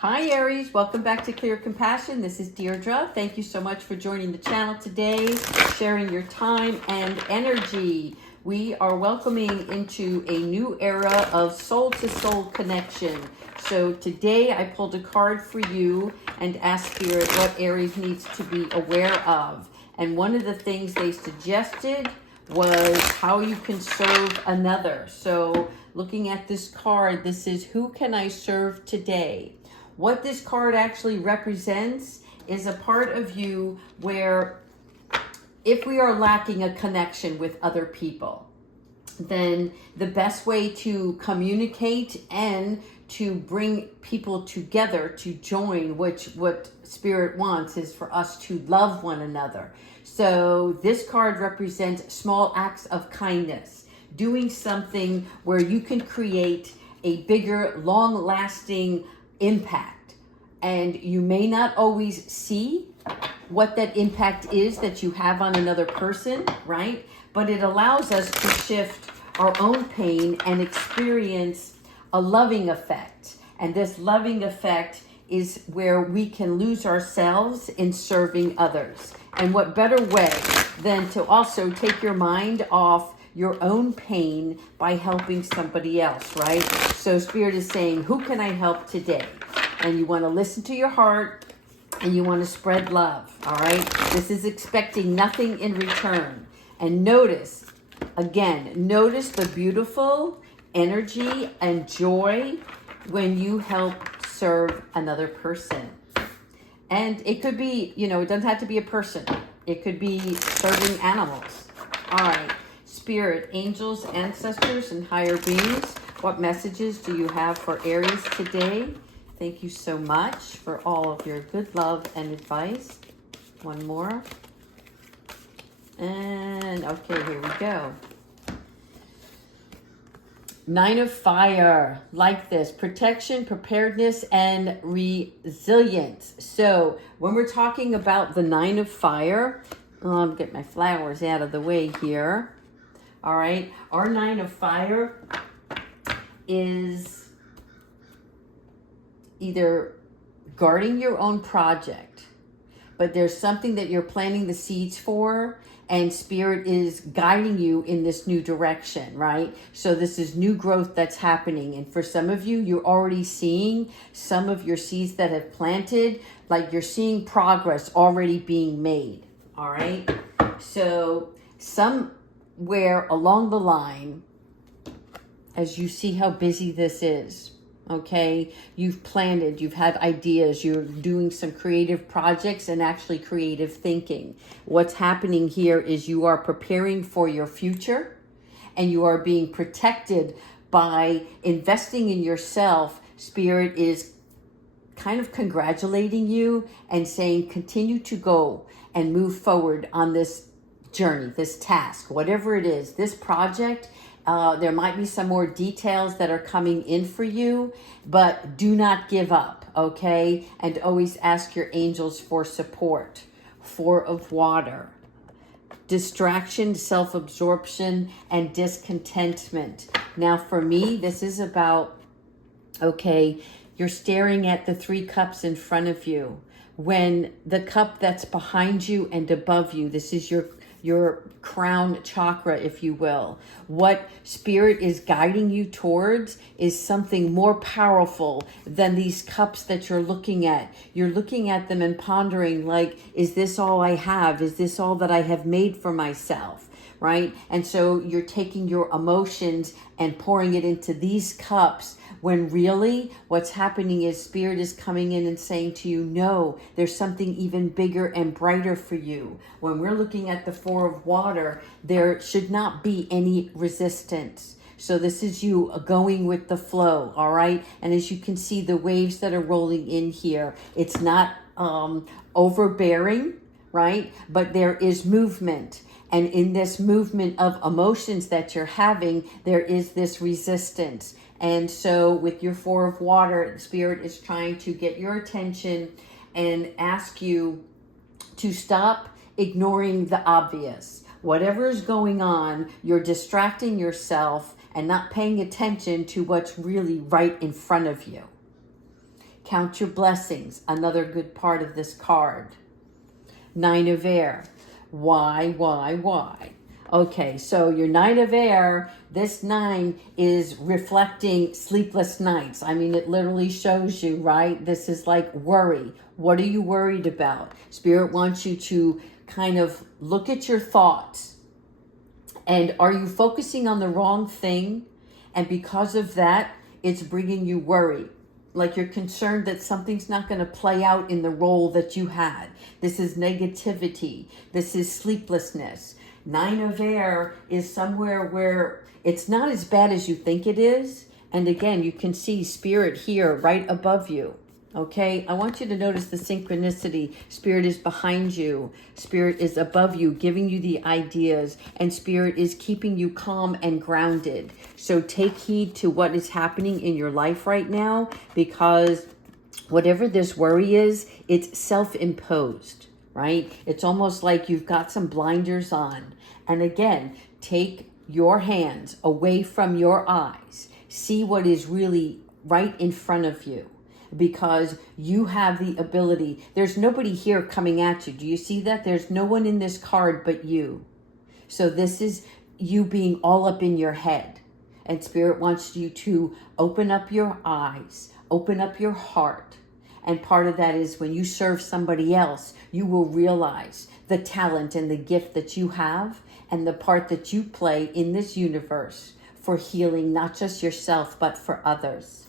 Hi Aries, welcome back to Clear Compassion. This is Deirdre. Thank you so much for joining the channel today, sharing your time and energy. We are welcoming into a new era of soul-to-soul connection. So today I pulled a card for you and asked Spirit what Aries needs to be aware of. And one of the things they suggested was how you can serve another. So looking at this card, this is who can I serve today? What this card actually represents is a part of you where if we are lacking a connection with other people, then the best way to communicate and to bring people together to join, which what Spirit wants is for us to love one another. So this card represents small acts of kindness, doing something where you can create a bigger, long-lasting impact. And you may not always see what that impact is that you have on another person, right? But it allows us to shift our own pain and experience a loving effect. And this loving effect is where we can lose ourselves in serving others. And what better way than to also take your mind off your own pain by helping somebody else, right? So Spirit is saying, who can I help today? And you want to listen to your heart and you want to spread love, all right? This is expecting nothing in return. And notice, again, notice the beautiful energy and joy when you help serve another person. And it could be, it doesn't have to be a person. It could be serving animals. All right, Spirit, angels, ancestors, and higher beings, what messages do you have for Aries today? Thank you so much for all of your good love and advice. One more. And okay, here we go. Nine of Fire, like this, protection, preparedness, and resilience. So when we're talking about the Nine of Fire, I'll get my flowers out of the way here. All right, our Nine of Fire is either guarding your own project, but there's something that you're planting the seeds for, and Spirit is guiding you in this new direction, right? So this is new growth that's happening. And for some of you, you're already seeing some of your seeds that have planted, like you're seeing progress already being made, all right? So somewhere along the line, as you see how busy this is, okay, you've planted, you've had ideas, you're doing some creative projects and actually creative thinking. What's happening here is you are preparing for your future and you are being protected by investing in yourself. Spirit is kind of congratulating you and saying, continue to go and move forward on this journey, this task, whatever it is, this project. There might be some more details that are coming in for you, but do not give up, okay? And always ask your angels for support. Four of Water, distraction, self-absorption, and discontentment. Now for me, this is about, okay, you're staring at the 3 cups in front of you. When the cup that's behind you and above you, this is your crown chakra, if you will. What Spirit is guiding you towards is something more powerful than these cups that you're looking at. You're looking at them and pondering like, is this all I have? Is this all that I have made for myself? Right? And so you're taking your emotions and pouring it into these cups, when really what's happening is Spirit is coming in and saying to you, no, there's something even bigger and brighter for you. When we're looking at the 4 of Water, there should not be any resistance. So this is you going with the flow, all right? And as you can see, the waves that are rolling in here, it's not overbearing, right? But there is movement. And in this movement of emotions that you're having, there is this resistance. And so with your 4 of Water, Spirit is trying to get your attention and ask you to stop ignoring the obvious. Whatever is going on, you're distracting yourself and not paying attention to what's really right in front of you. Count your blessings, another good part of this card. 9 of air. Why? Okay, so your 9 of air, this 9 is reflecting sleepless nights. I mean, it literally shows you, right? This is like worry. What are you worried about? Spirit wants you to kind of look at your thoughts. And are you focusing on the wrong thing? And because of that, it's bringing you worry. Like you're concerned that something's not going to play out in the role that you had. This is negativity. This is sleeplessness. 9 of air is somewhere where it's not as bad as you think it is. And again, you can see Spirit here right above you. Okay, I want you to notice the synchronicity. Spirit is behind you. Spirit is above you, giving you the ideas. And Spirit is keeping you calm and grounded. So take heed to what is happening in your life right now, because whatever this worry is, it's self-imposed, right? It's almost like you've got some blinders on. And again, take your hands away from your eyes. See what is really right in front of you, because you have the ability. There's nobody here coming at you. Do you see that? There's no one in this card but you. So this is you being all up in your head. And Spirit wants you to open up your eyes, open up your heart. And part of that is when you serve somebody else, you will realize the talent and the gift that you have and the part that you play in this universe for healing not just yourself, but for others.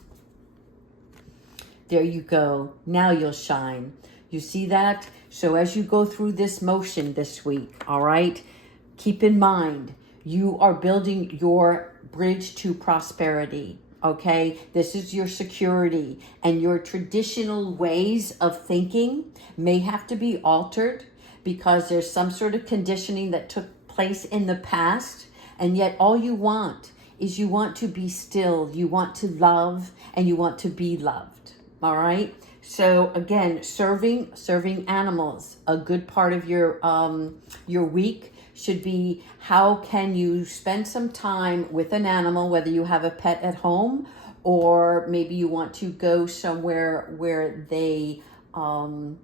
There you go. Now you'll shine. You see that? So as you go through this motion this week, all right, keep in mind, you are building your bridge to prosperity. Okay, this is your security, and your traditional ways of thinking may have to be altered because there's some sort of conditioning that took place in the past, and yet all you want is you want to be still, you want to love, and you want to be loved. All right. So again, serving animals, a good part of your week should be how can you spend some time with an animal, whether you have a pet at home or maybe you want to go somewhere where they, can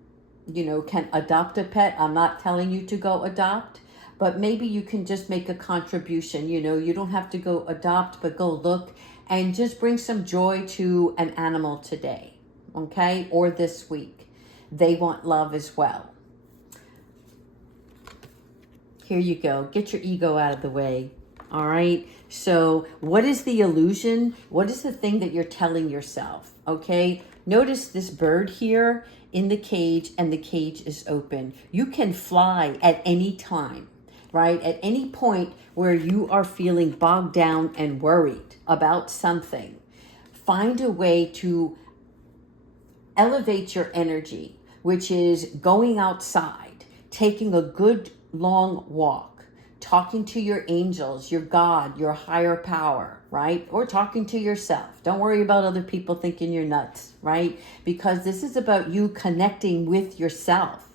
adopt a pet. I'm not telling you to go adopt, but maybe you can just make a contribution. You don't have to go adopt, but go look and just bring some joy to an animal today. Okay, or this week. They want love as well. Here you go. Get your ego out of the way. All right. So what is the illusion? What is the thing that you're telling yourself? Okay. Notice this bird here in the cage, and the cage is open. You can fly at any time, right? At any point where you are feeling bogged down and worried about something, find a way to elevate your energy, which is going outside, taking a good long walk, talking to your angels, your God, your higher power, right? Or talking to yourself. Don't worry about other people thinking you're nuts, right? Because this is about you connecting with yourself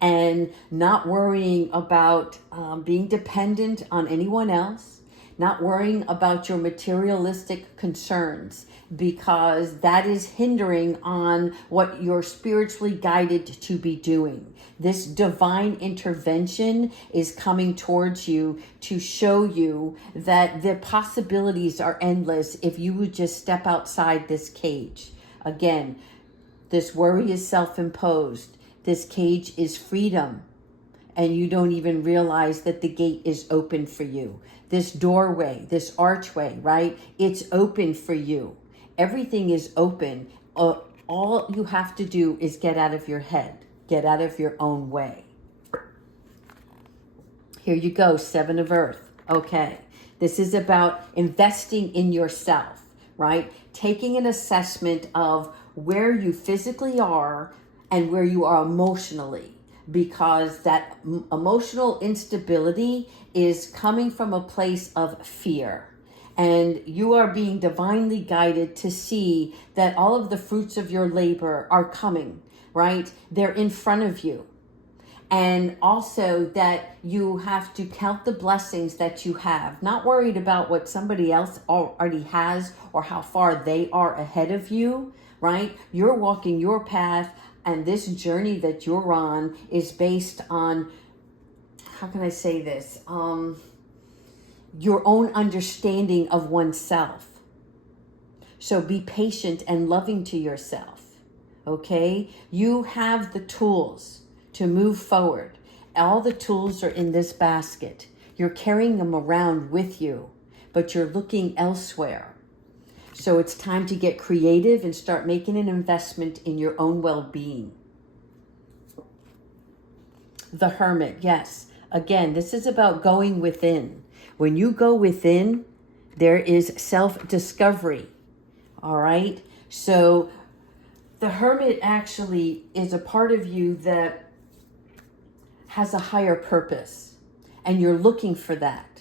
and not worrying about being dependent on anyone else, not worrying about your materialistic concerns, because that is hindering on what you're spiritually guided to be doing. This divine intervention is coming towards you to show you that the possibilities are endless if you would just step outside this cage. Again, this worry is self-imposed. This cage is freedom. And you don't even realize that the gate is open for you. This doorway, this archway, right? It's open for you. Everything is open. All you have to do is get out of your head. Get out of your own way. Here you go, 7 of Earth. Okay. This is about investing in yourself, right? Taking an assessment of where you physically are and where you are emotionally, because that emotional instability is coming from a place of fear. And you are being divinely guided to see that all of the fruits of your labor are coming, right? They're in front of you. And also that you have to count the blessings that you have, not worried about what somebody else already has or how far they are ahead of you, right? You're walking your path, and this journey that you're on is based on, how can I say this? Your own understanding of oneself. So be patient and loving to yourself, okay? You have the tools to move forward. All the tools are in this basket. You're carrying them around with you, but you're looking elsewhere. So it's time to get creative and start making an investment in your own well-being. The Hermit, yes. Again, this is about going within. When you go within, there is self-discovery. All right? So the Hermit actually is a part of you that has a higher purpose, and you're looking for that.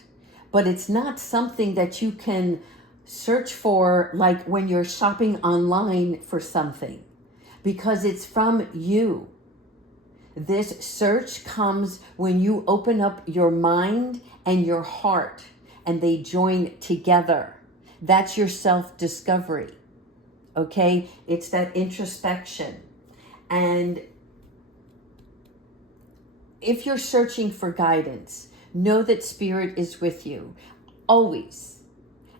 But it's not something that you can search for like when you're shopping online for something, because it's from you. This search comes when you open up your mind and your heart, and they join together. That's your self-discovery, okay? It's that introspection. And if you're searching for guidance, know that Spirit is with you, always.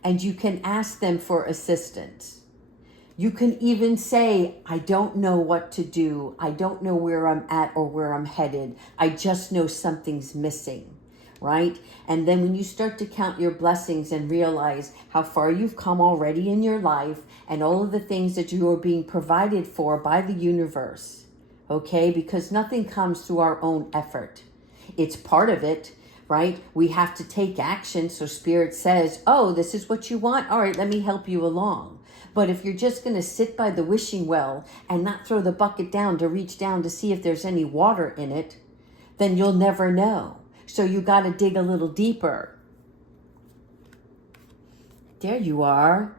And you can ask them for assistance. You can even say, I don't know what to do. I don't know where I'm at or where I'm headed. I just know something's missing, right? And then when you start to count your blessings and realize how far you've come already in your life and all of the things that you are being provided for by the universe, okay? Because nothing comes through our own effort. It's part of it, right? We have to take action. So Spirit says, oh, this is what you want. All right, let me help you along. But if you're just going to sit by the wishing well and not throw the bucket down to reach down to see if there's any water in it, then you'll never know. So you got to dig a little deeper. There you are.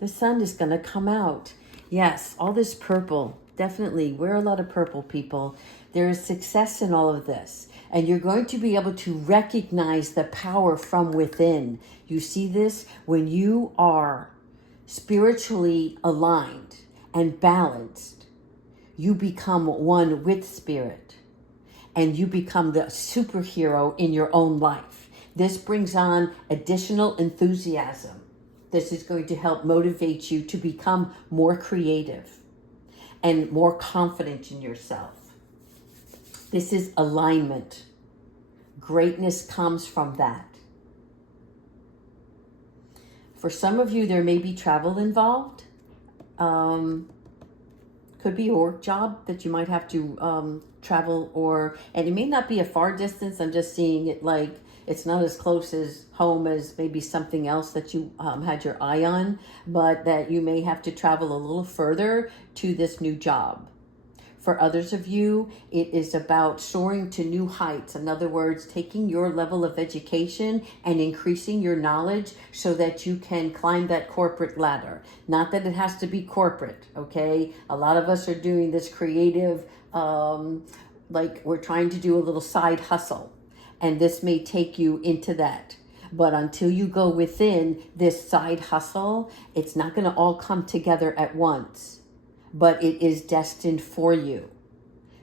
The sun is going to come out. Yes, all this purple. Definitely wear a lot of purple, people. There is success in all of this. And you're going to be able to recognize the power from within. You see this? When you are spiritually aligned and balanced, you become one with Spirit. And you become the superhero in your own life. This brings on additional enthusiasm. This is going to help motivate you to become more creative and more confident in yourself. This is alignment. Greatness comes from that. For some of you, there may be travel involved. Could be a work job that you might have to travel, and it may not be a far distance. I'm just seeing it like it's not as close as home as maybe something else that you had your eye on, but that you may have to travel a little further to this new job. For others of you, it is about soaring to new heights. In other words, taking your level of education and increasing your knowledge so that you can climb that corporate ladder. Not that it has to be corporate, okay? A lot of us are doing this creative, like we're trying to do a little side hustle. And this may take you into that. But until you go within this side hustle, it's not going to all come together at once. But it is destined for you.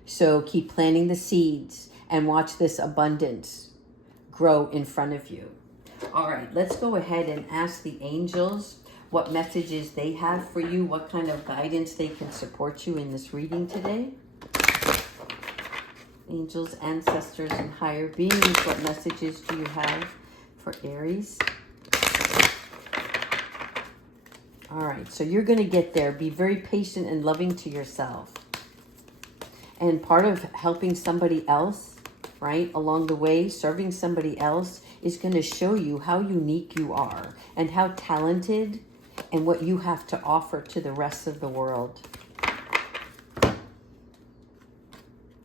So keep planting the seeds and watch this abundance grow in front of you. All right, let's go ahead and ask the angels what messages they have for you, what kind of guidance they can support you in this reading today. Angels, ancestors, and higher beings, what messages do you have for Aries? All right, so you're going to get there. Be very patient and loving to yourself. And part of helping somebody else, right, along the way, serving somebody else, is going to show you how unique you are and how talented and what you have to offer to the rest of the world.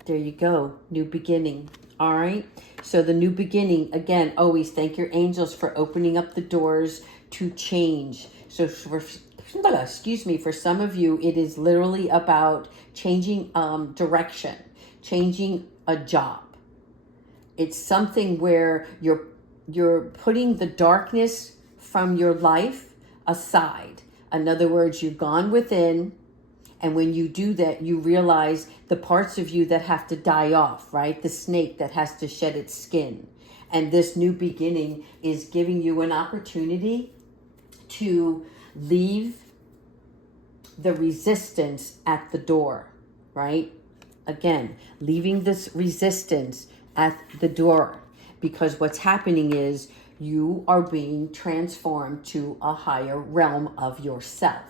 There you go. New beginning. All right. So the new beginning, again, always thank your angels for opening up the doors to change. So for some of you, it is literally about changing direction, changing a job. It's something where you're putting the darkness from your life aside. In other words, you've gone within And when you do that, you realize the parts of you that have to die off, right? The snake that has to shed its skin. And this new beginning is giving you an opportunity to leave the resistance at the door, right? Again, leaving this resistance at the door, because what's happening is you are being transformed to a higher realm of yourself.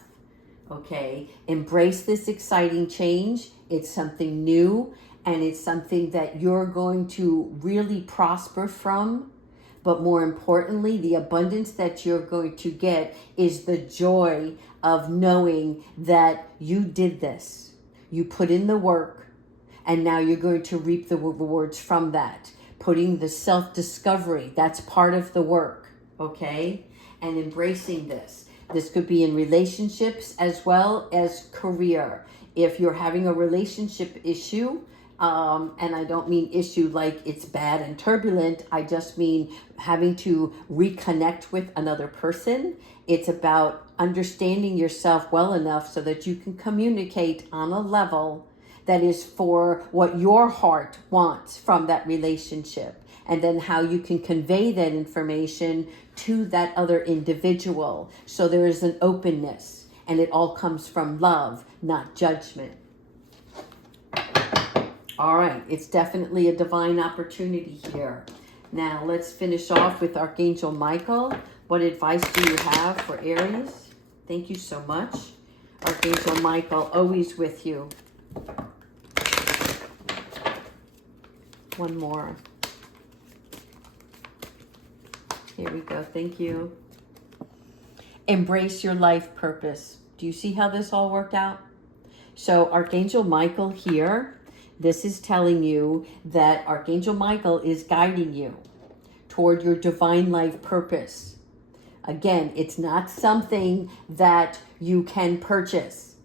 Okay, embrace this exciting change. It's something new, and it's something that you're going to really prosper from. But more importantly, the abundance that you're going to get is the joy of knowing that you did this. You put in the work, and now you're going to reap the rewards from that. Putting the self-discovery, that's part of the work, okay? And embracing this. This could be in relationships as well as career. If you're having a relationship issue, and I don't mean issue like it's bad and turbulent, I just mean having to reconnect with another person. It's about understanding yourself well enough so that you can communicate on a level that is for what your heart wants from that relationship, and then how you can convey that information to that other individual. So there is an openness, and it all comes from love, not judgment. All right, it's definitely a divine opportunity here. Now let's finish off with Archangel Michael. What advice do you have for Aries? Thank you so much. Archangel Michael, always with you. One more. Here we go. Thank you. Embrace your life purpose. Do you see how this all worked out? So Archangel Michael here, this is telling you that Archangel Michael is guiding you toward your divine life purpose. Again, it's not something that you can purchase,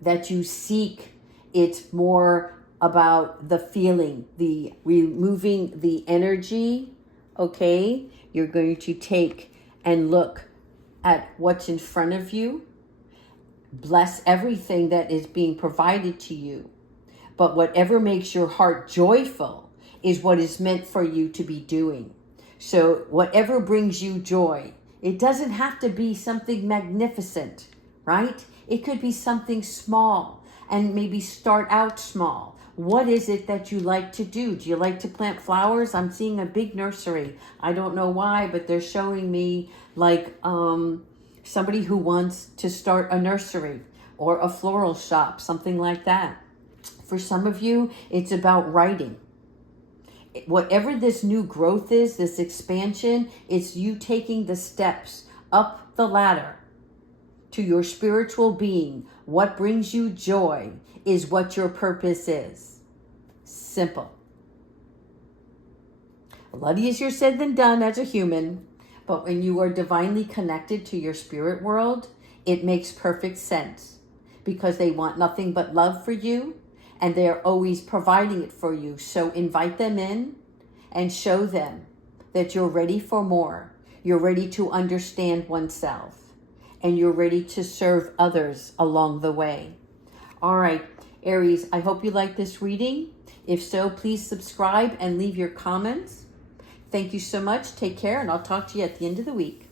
that you seek. It's more about the feeling, the removing the energy, okay? You're going to take and look at what's in front of you. Bless everything that is being provided to you. But whatever makes your heart joyful is what is meant for you to be doing. So whatever brings you joy, it doesn't have to be something magnificent, right? It could be something small, and maybe start out small. What is it that you like to do? Do you like to plant flowers? I'm seeing a big nursery. I don't know why, but they're showing me like somebody who wants to start a nursery or a floral shop, something like that. For some of you, it's about writing. Whatever this new growth is, this expansion, it's you taking the steps up the ladder to your spiritual being. What brings you joy is what your purpose is. Simple. A lot easier said than done as a human, but when you are divinely connected to your spirit world, it makes perfect sense, because they want nothing but love for you, and they're always providing it for you. So invite them in and show them that you're ready for more. You're ready to understand oneself, and you're ready to serve others along the way. All right, Aries, I hope you like this reading. If so, please subscribe and leave your comments. Thank you so much. Take care, and I'll talk to you at the end of the week.